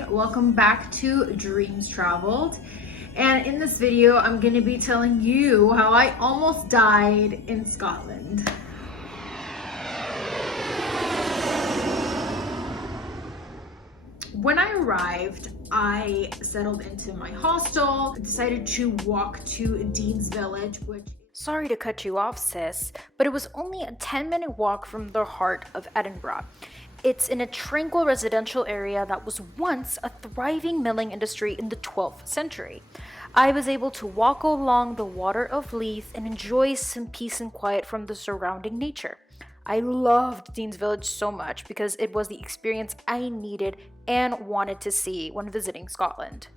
Hey, welcome back to Dreams Traveled. And in this video, I'm going to be telling you how I almost died in Scotland. When I arrived, I settled into my hostel, decided to walk to Dean's Village, which... Sorry to cut you off, sis, but it was only a 10-minute walk from the heart of Edinburgh. It's in a tranquil residential area that was once a thriving milling industry in the 12th century. I was able to walk along the water of Leith and enjoy some peace and quiet from the surrounding nature. I loved Dean's Village so much because it was the experience I needed and wanted to see when visiting Scotland.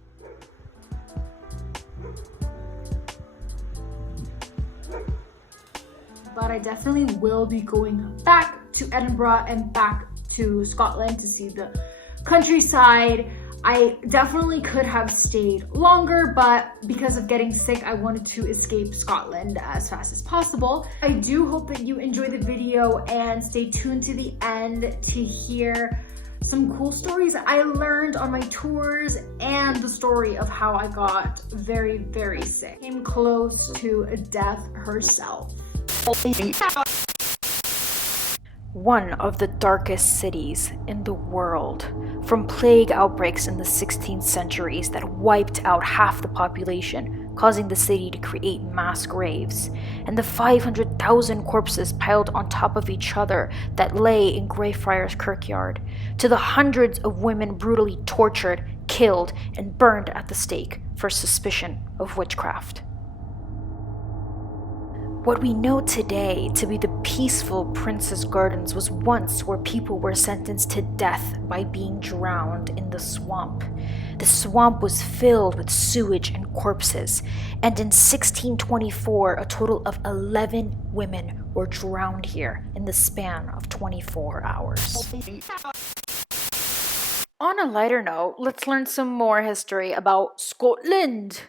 But I definitely will be going back to Edinburgh and back to Scotland to see the countryside. I definitely could have stayed longer, but because of getting sick, I wanted to escape Scotland as fast as possible. I do hope that you enjoy the video and stay tuned to the end to hear some cool stories I learned on my tours and the story of how I got very, very sick. Came close to death herself. One of the darkest cities in the world, from plague outbreaks in the 16th centuries that wiped out half the population, causing the city to create mass graves, and the 500,000 corpses piled on top of each other that lay in Greyfriars Kirkyard, to the hundreds of women brutally tortured, killed, and burned at the stake for suspicion of witchcraft. What we know today to be the peaceful Prince's Gardens was once where people were sentenced to death by being drowned in the swamp. The swamp was filled with sewage and corpses, and in 1624, a total of 11 women were drowned here in the span of 24 hours. On a lighter note, let's learn some more history about Scotland.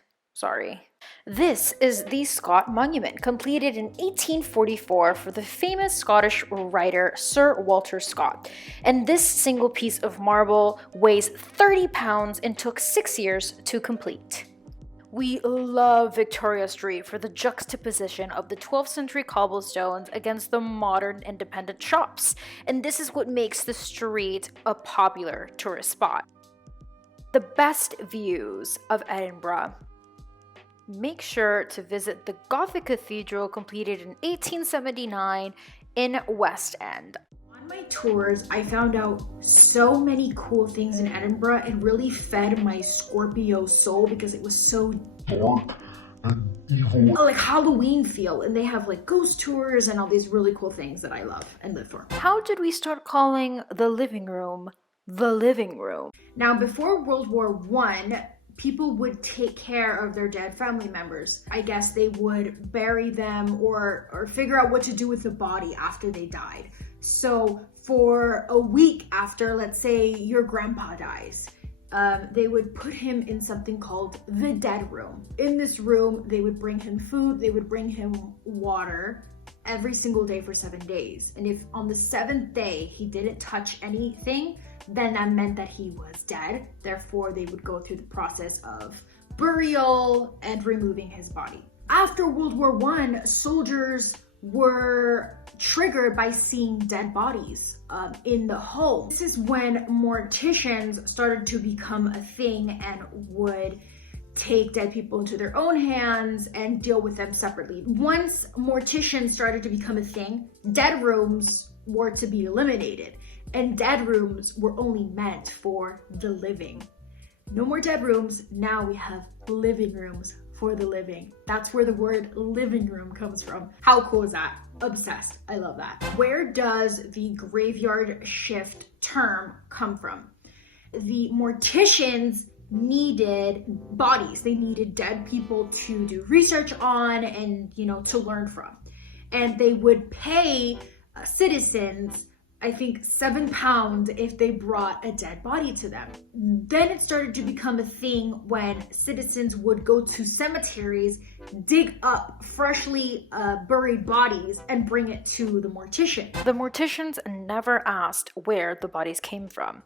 This is the Scott Monument, completed in 1844 for the famous Scottish writer Sir Walter Scott. And this single piece of marble weighs 30 pounds and took 6 years to complete. We love Victoria Street for the juxtaposition of the 12th century cobblestones against the modern independent shops. And this is what makes the street a popular tourist spot. The best views of Edinburgh. Make sure to visit the Gothic Cathedral, completed in 1879 in West End. On my tours, I found out so many cool things in Edinburgh and really fed my Scorpio soul because it was so dark and evil. Like Halloween feel, and they have like ghost tours and all these really cool things that I love and live for. How did we start calling the living room the living room? Now, before World War I, people would take care of their dead family members. I guess they would bury them or figure out what to do with the body after they died. So for a week after, let's say your grandpa dies, they would put him in something called the dead room. In this room, they would bring him food, they would bring him water every single day for 7 days. And if on the 7th day he didn't touch anything, then that meant that he was dead. Therefore, they would go through the process of burial and removing his body. After World War I, soldiers were triggered by seeing dead bodies in the home. This is when morticians started to become a thing and would take dead people into their own hands and deal with them separately. Once morticians started to become a thing, dead rooms were to be eliminated. And dead rooms were only meant for the living. No more dead rooms, now we have living rooms for the living. That's where the word living room comes from. How cool is that? Obsessed, I love that. Where does the graveyard shift term come from? The morticians needed bodies. They needed dead people to do research on and, to learn from. And they would pay citizens, I think, £7 if they brought a dead body to them. Then it started to become a thing when citizens would go to cemeteries, dig up freshly buried bodies, and bring it to the mortician. The morticians never asked where the bodies came from.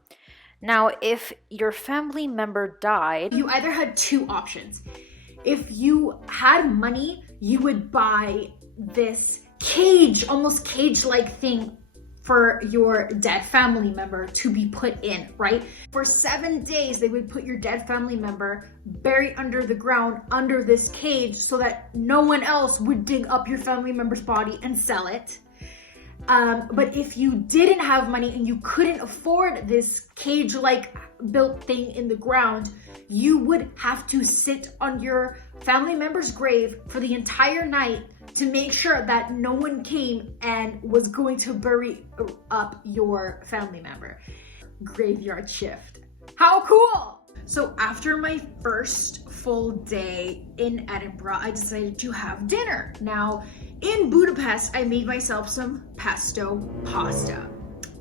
Now, if your family member died, you either had two options. If you had money, you would buy this cage, almost cage-like thing for your dead family member to be put in, right? For 7 days, they would put your dead family member buried under the ground under this cage so that no one else would dig up your family member's body and sell it. But if you didn't have money and you couldn't afford this cage-like built thing in the ground, you would have to sit on your family member's grave for the entire night to make sure that no one came and was going to bury up your family member. Graveyard shift. How cool! So after my first full day in Edinburgh, I decided to have dinner. Now, in Budapest, I made myself some pesto pasta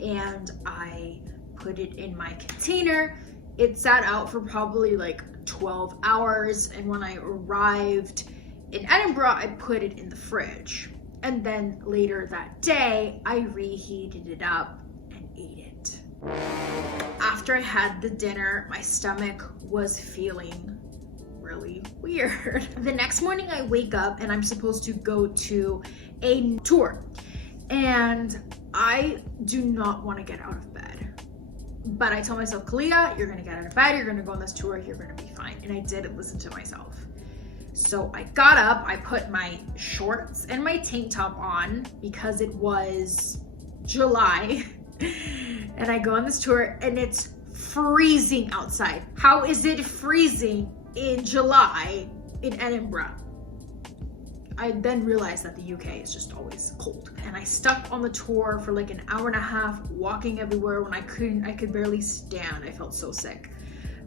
and I put it in my container. It sat out for probably like 12 hours, and when I arrived in Edinburgh, I put it in the fridge. And then later that day, I reheated it up and ate it. After I had the dinner, my stomach was feeling really weird. The next morning I wake up and I'm supposed to go to a tour. And I do not want to get out of bed. But I told myself, Kalia, you're gonna get out of bed, you're gonna go on this tour, you're gonna be fine. And I did listen to myself. So I got up, I put my shorts and my tank top on because it was July. And I go on this tour and it's freezing outside. How is it freezing in July in Edinburgh? I then realized that the UK is just always cold. And I stuck on the tour for like an hour and a half, walking everywhere when I could barely stand. I felt so sick.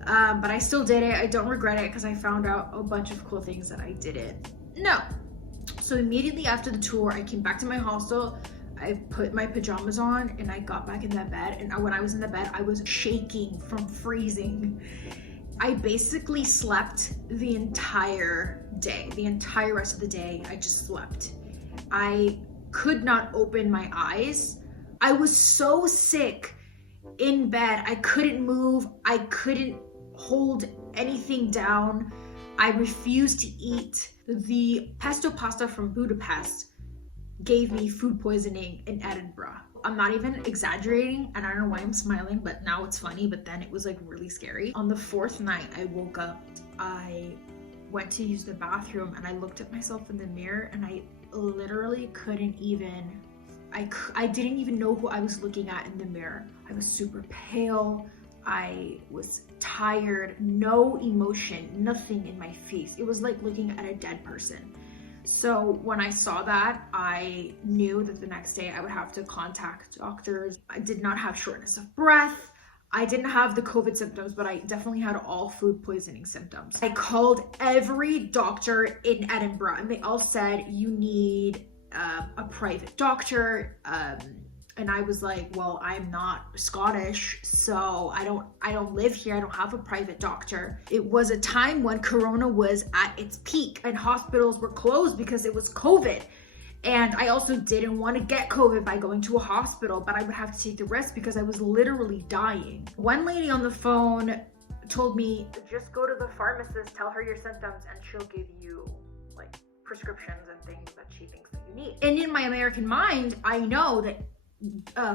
But I still did it. I don't regret it because I found out a bunch of cool things that I didn't know. So immediately after the tour, I came back to my hostel. I put my pajamas on and I got back in that bed. And when I was in the bed, I was shaking from freezing. I basically slept the entire day. The entire rest of the day, I just slept. I could not open my eyes. I was so sick in bed. I couldn't move. I couldn't hold anything down. I refused to eat. The pesto pasta from Budapest gave me food poisoning in Edinburgh. I'm not even exaggerating, and I don't know why I'm smiling, but now it's funny, but then it was like really scary. On the fourth night, I woke up, I went to use the bathroom and I looked at myself in the mirror and I literally couldn't even, I didn't even know who I was looking at in the mirror. I was super pale. I was tired, no emotion, nothing in my face. It was like looking at a dead person. So when I saw that, I knew that the next day I would have to contact doctors. I did not have shortness of breath. I didn't have the COVID symptoms, but I definitely had all food poisoning symptoms. I called every doctor in Edinburgh and they all said, you need a private doctor. And I was like, well, I'm not Scottish, so I don't live here. I don't have a private doctor. It was a time when Corona was at its peak and hospitals were closed because it was COVID. And I also didn't want to get COVID by going to a hospital, but I would have to take the risk because I was literally dying. One lady on the phone told me, just go to the pharmacist, tell her your symptoms, and she'll give you like prescriptions and things that she thinks that you need. And in my American mind, I know that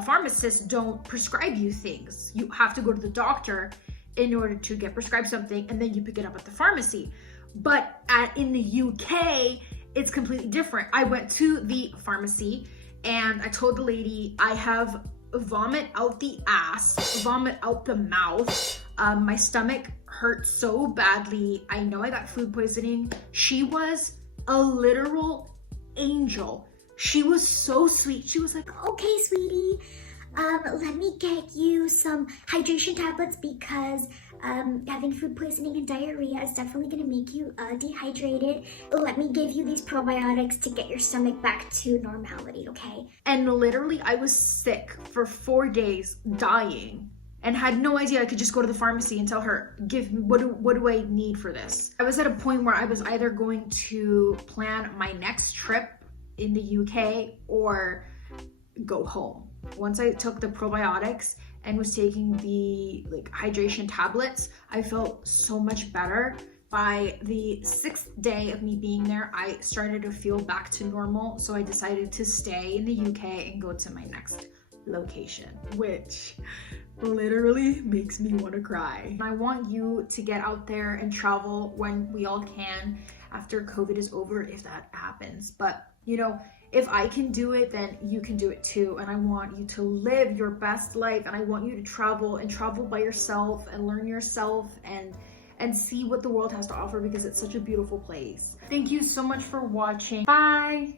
pharmacists don't prescribe you things. You have to go to the doctor in order to get prescribed something, and then you pick it up at the pharmacy. But in the UK, it's completely different. I went to the pharmacy and I told the lady, I have vomit out the ass, vomit out the mouth. My stomach hurt so badly. I know I got food poisoning. She was a literal angel. She was so sweet. She was like, okay, sweetie, let me get you some hydration tablets because having food poisoning and diarrhea is definitely going to make you dehydrated. Let me give you these probiotics to get your stomach back to normality, okay? And literally, I was sick for 4 days, dying, and had no idea I could just go to the pharmacy and tell her, give me, what do I need for this? I was at a point where I was either going to plan my next trip in the UK or go home. Once I took the probiotics and was taking the like hydration tablets, I felt so much better. By the 6th day of me being there, I started to feel back to normal. So I decided to stay in the UK and go to my next location, which literally makes me want to cry. I want you to get out there and travel when we all can after COVID is over, if that happens. But you know, if I can do it, then you can do it too. And I want you to live your best life, and I want you to travel and travel by yourself and learn yourself and see what the world has to offer, because it's such a beautiful place. Thank you so much for watching. Bye.